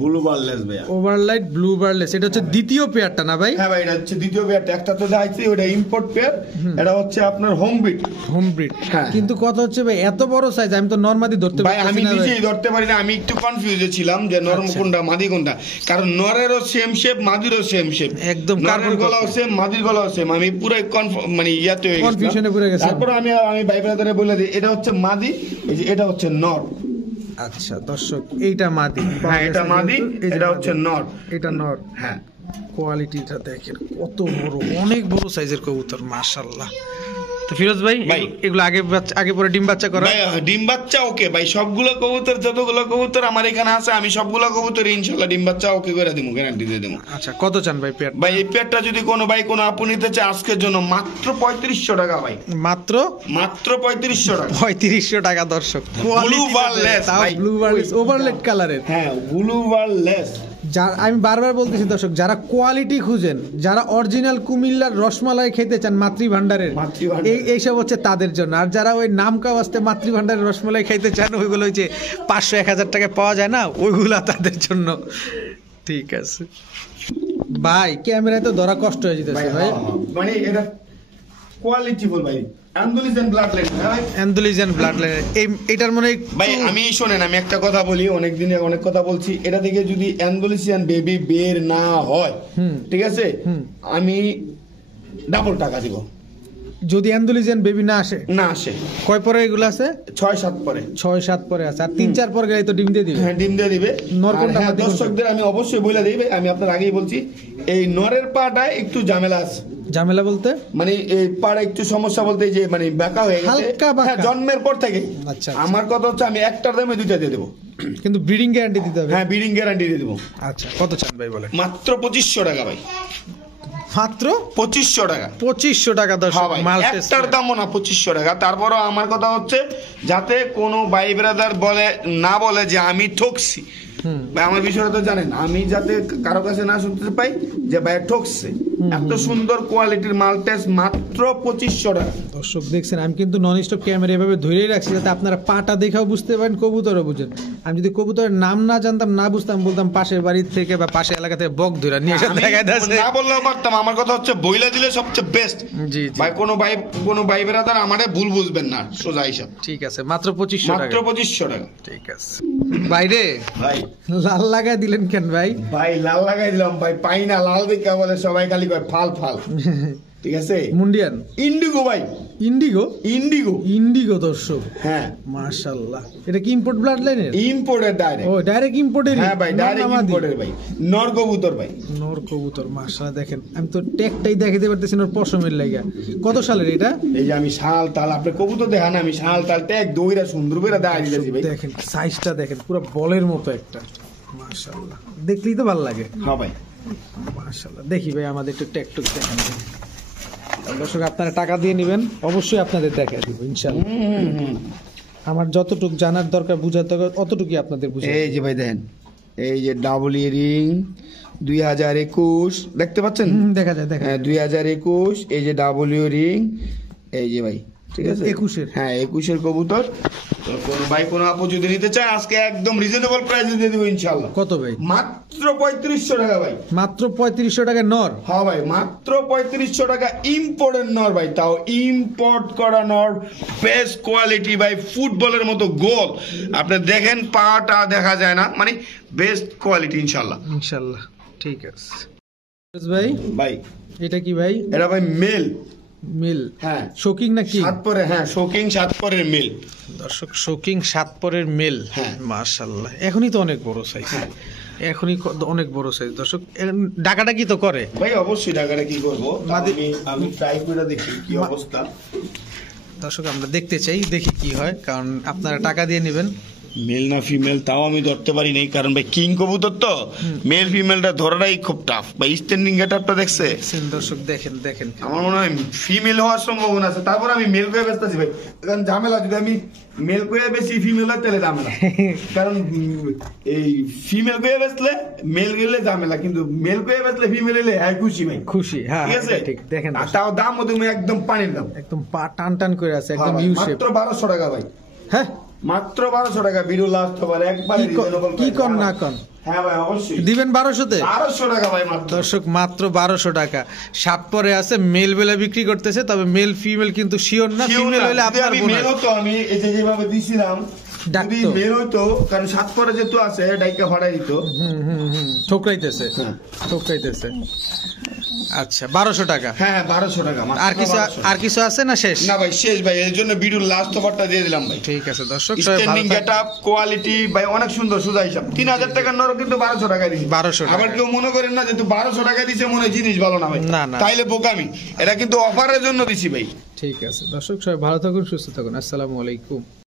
ব্লু বারলেস ভাইয়া। ওভারলাইট ব্লু বারলেস, এটা হচ্ছে দ্বিতীয় পেয়ারটা না ভাই? হ্যাঁ ভাই, এটা হচ্ছে দ্বিতীয় পেয়ারটা। একটা তো যাইছে ওটা ইম্পোর্ট পেয়ার, এটা হচ্ছে আপনার হোম ব্রিড। Home breed. হ্যাঁ। কিন্তু কথা হচ্ছে ভাই এত বড় সাইজ আমি তো নরমাদি ধরতে ভাই পারছি আমি না ভাই। নিজেই ধরতে পারি না, আমি একটু কনফিউজে ছিলাম যে নরম আচ্ছা। কোনটা মাদি কোনটা, কারণ নরেরও সেম শেপ মাদিরও সেম শেপ, একদম নরের কার্বন গলাও সেম মাদির গলাও সেম। আমি পুরো মানে ইয়াতে হয়ে গেছিলাম, কনফিউশনে পড়ে গেছি। তারপর আমি ভাই ব্রাদারে বলে দিই এটা হচ্ছে মাদি, এই যে এটা হচ্ছে নর। আচ্ছা দর্শক, এইটা মাদি। হ্যাঁ এটা মাদি, এই যে এটা মাদি। হচ্ছে নর। এটা নর। হ্যাঁ কোয়ালিটিটা দেখেন কত বড়, অনেক বড় সাইজের কবুতর মাশাআল্লাহ। তো ফিরোজ ভাই ভাই। এগুলো আগে পরে ডিম বাচ্চা করা? ভাই ডিম বাচ্চা ওকে ভাই, সবগুলো কবুতর যতগুলো কবুতর আমার এখানে আছে আমি সবগুলো কবুতর ইনশাআল্লাহ ডিম বাচ্চা ওকে করে দেবো, গ্যারান্টি দিয়ে দেবো। আচ্ছা কত চান ভাই পেয়ার? ভাই এই পেয়ারটা যদি কোনো ভাই কোনো আপু নিতে চায় আজকের জন্য মাত্র 3500 টাকা ভাই, মাত্র মাত্র 3500 টাকা। 3500 টাকা দর্শক। Blue barless, ভাই। ব্লু বারলেস ওভারলেট কালারের। হ্যাঁ ব্লু বারলেস। আমি বারবার বলতেছি দর্শক, যারা কোয়ালিটি খুঁজেন, যারা অরিজিনাল কুমিল্লার রসমালাই খেতে চান মাতৃভান্ডারের, মাতৃভান্ডারের। এইসব হচ্ছে তাদের জন্য। আর যারা ওই নামকা বাস্তে মাতৃভান্ডারের রসমালাই খাইতে চান, ওইগুলো ওই যে 500-1000 টাকায় পাওয়া যায় না, ওইগুলা তাদের জন্য। ঠিক আছে ভাই, ক্যামেরায় তো ধরা কষ্ট হয়ে যেতেছে ভাই। মানে এটা কোয়ালিটি ফুল ভাই, অ্যান্ডালুসিয়ান ব্লাড লাইন ভাই। অ্যান্ডালুসিয়ান ব্লাড লাইন, এটার মনে হয় ভাই আমি শোনেন, আমি একটা কথা বলি, অনেক দিনে অনেক কথা বলছি, এটা থেকে যদি অ্যান্ডালুসিয়ান বেবি বের না হয়, ঠিক আছে, আমি ডাবল টাকা দিব। যদি অ্যান্ডালুসিয়ান বেবি না আসে? না আসে। কয় পরে এগুলো আছে? 6-7 পরে। 6-7 পরে আছে, আর 3-4 পর গেলে তো ডিম দিয়ে দিবে। হ্যাঁ ডিম দিয়ে দিবে। নর কোনটা আর হ্যাঁ, মাদি কোনটা? দর্শকদের আমি অবশ্যই বলে দিই ভাই, আমি আপনার আগেই বলছি, এই নরের পাটা একটু ঝামেলা আছে। ঝামেলা বলতে? মানে এই পাড়া একটু সমস্যা বলতে এই যে মানে বাঁকা হয়ে গেছে হালকা বাঁকা। হ্যাঁ, জন্মের পর থেকে। আচ্ছা। আমার কথা হচ্ছে আমি একটার দামে দুইটা দিয়ে দেবো। কিন্তু ব্রিডিং গ্যারান্টি দিতে হবে। হ্যাঁ ব্রিডিং গ্যারান্টি দিয়ে দেবো। আচ্ছা কত চান ভাই বলে? মাত্র 2500 টাকা ভাই, মাত্র 2500 টাকা। 2500 টাকা হ্যাঁ দর্শক, ভাই, মাল্টেস একটার দামও না 2500 টাকা। তারপরও আমার কথা হচ্ছে যাতে কোনো ভাই ব্রাদার না বলে যে আমি ঠকছি। ভাই আমার বিষয়টা তো জানেন, আমি যাতে কারো কাছে না শুনতে পাই যে ভাই ঠকছে। এত সুন্দর কোয়ালিটির মাল্টেস মাত্র 2500 টাকা। দর্শক দেখছেন, আমি কিন্তু নন স্টপ ক্যামেরা এভাবে ধরেই রাখছি যাতে আপনারা পাটা দেখাও বুঝতে পারেন, কবুতরও বুঝেন। আমি যদি কবুতরের নাম না জানতাম, না বুঝতাম, বলতাম পাশের বাড়ির থেকে বা পাশের এলাকা থেকে বক ধরে নিয়ে এসে আমি দেখাই দিয়েছে। না বললেও পারতাম, আমার কথা হচ্ছে বইলা দিলে সবচেয়ে বেস্ট। জি ভাই কোনো ভাই ব্রাদার আমারে ভুল বুঝবেন না, সোজা হিসাব। ঠিক আছে, মাত্র 2500 টাকা। মাত্র 2500 টাকা। ঠিক আছে বাইরে ভাই লাল লাগাই দিলেন কেন ভাই? ভাই লাল লাগাই দিলাম ভাই, পাই না লাল দেখা বলে সবাই খালি কয় ফাল ফাল। ঠিক আছে, মুন্ডিয়ান ইন্ডিগো ভাই, ইন্ডিগো। ইন্ডিগো ইন্ডিগো দর্শক হ্যাঁ মাশাআল্লাহ। এটা কি ইম্পোর্ট ব্লাড লাইনের? Imported direct. ও ডাইরেক্ট ইম্পোর্টের? হ্যাঁ ভাই ডাইরেক্ট ইম্পোর্টেড ভাই, নর কবুতর ভাই। নর কবুতর মাশাআল্লাহ। দেখেন আমি তো ট্যাগটাই দেখাতে পারতেছি না, ওর পশমের লাগা। কত সালের এটা? এই যে আমি শাল তাল, আপনি কবুতর দেখান, আমি শাল তাল ট্যাগ দইরা সুন্দর করে দেখাই দিতেছি ভাই। দেখেন সাইজটা দেখেন, পুরো বলের মতো একটা মাশাআল্লাহ। দেখলেই তো ভালো লাগে। হ্যাঁ ভাই মাশাআল্লাহ। দেখি ভাই আমাদের একটু ট্যাগ দেখেন। দর্শক আপনারা টাকা দিয়ে নেবেন, অবশ্যই আপনাদের দেখাই দিব ইনশাআল্লাহ। আমার যতটুকু জানার দরকার, বুঝার দরকার, অতটুকুই আপনাদের বুঝাই। এই যে ভাই দেখেন, এই যে ডাবল ইয়ারিং 2021 দেখতে পাচ্ছেন? দেখা যায় দেখা যায়। 2021 এই যে ডাবল ইয়ারিং, এই যে ভাই ঠিক আছে 21-এর। হ্যাঁ 21-এর কবুতর। তো কোনো ভাই কোনো আপু যদি নিতে চায় আজকে একদম রিজনেবল প্রাইসে দিয়ে দেবো ইনশাআল্লাহ। কত ভাই? মাত্র 3500 টাকা ভাই। মাত্র 3500 টাকা নর? হ্যাঁ ভাই মাত্র 3500 টাকা, ইম্পোর্টেড নর ভাই, তাও ইম্পোর্ট করা নর, বেস্ট কোয়ালিটি ভাই, ফুটবলের মতো গোল। আপনি দেখেন পাটা দেখা যায় না, মানে বেস্ট কোয়ালিটি ইনশাআল্লাহ। ইনশাআল্লাহ ঠিক আছে ভাই। ভাই এটা কি ভাই? এটা ভাই মেল। মিল? হ্যাঁ শোকিং নাকি? 7 পরে, হ্যাঁ শোকিং 7 পরের মেল। দর্শক শোকিং 7 পরের মেল। হ্যাঁ। মাশাআল্লাহ, এখনই তো অনেক বড় সাইজ। হ্যাঁ। এখনই অনেক বড় সাইজ দর্শক। ডাকাটা কি তো করে ভাই অবশ্যই টাকাটা কি করবো, আমি ট্রাই করে দেখি কি অবস্থা। দর্শক আমরা দেখতে চাই, দেখি কি হয়, কারণ আপনারা টাকা দিয়ে নেবেন। মেল না ফিমেল তাও আমি ধরতে পারি নাই, কারণ ভাই কিং কবুতর তো, মেল ফিমেলটা ধরাটাই খুব টাফ ভাই। স্ট্যান্ডিং গেটআপটা দেখছে দর্শক দেখেন দেখেন, আমার মনে হয় ফিমেল হওয়ার সম্ভাবনা আছে। তারপর আমি মেল করে বেচতেছি ভাই, কারণ ঝামেলা যদি আমি মেল করে বেশি ফিমেল হয় তাহলে ঝামেলা। কারণ এই ফিমেল করে বেচলে মেল গেলে ঝামেলা, কিন্তু মেল করে বেচলে ফিমেল এলে হ্যাঁ খুশি ভাই, খুশি। হ্যাঁ ঠিক আছে ঠিক। দেখেন আর তাও দাম তুমি একদম পানির দাম, একদম পা টান টান করে আছে, একদম হ্যাঁ ভাই, ইউ শেপ। মাত্র 1200 টাকা ভাই। হ্যাঁ মাত্র 1200 টাকা ভিডিও লাস্ট হবে একবারে রিজনেবল কি কন না কন হ্যাঁ ভাই অবশ্যই দিবেন 1200-তে? 1200 টাকা ভাই মাত্র। দর্শক মাত্র 1200 টাকা। শার্ট পরে আছে, মেল বেলা বিক্রি করতেছে, তবে মেল ফিমেল কিন্তু শিওর না। ফিমেল হলে আপনার আমি মেল হতো, আমি এই যে যেভাবে দিছিলাম যদি ডাকতো। মেল হতো, কারণ সাত পরে যেহেতু আছে ডাইকা ফাড়াই দিত। ঠোকরাইতেছে হ্যাঁ। ঠোকরাইতেছে। আচ্ছা 1200 টাকা। হ্যাঁ 1200 টাকা মাত্র আর কিছু 1200 আর কিছু আছে না শেষ? না ভাই শেষ ভাই, এর জন্য ভিডিওর লাস্ট অফারটা দিয়ে দিলাম ভাই। ঠিক আছে দর্শক, সবাই ভালো স্ট্যান্ডিং থাকবেন। গেটআপ কোয়ালিটি ভাই অনেক সুন্দর, সোজা হিসাব 3000 টাকার নর কিন্তু 1200 টাকা দিছি। 1200 টাকা। আবার কেউ মনে করেন না যে তুই 1200 টাকা দিছে মনে হয় জিনিস ভালো না ভাই, না, না। তাইলে বোকামি। এটা কিন্তু অফারের জন্য দিছি ভাই। ঠিক আছে দর্শক, সবাই ভালো থাকুন, সুস্থ থাকুন। আসসালামু আলাইকুম।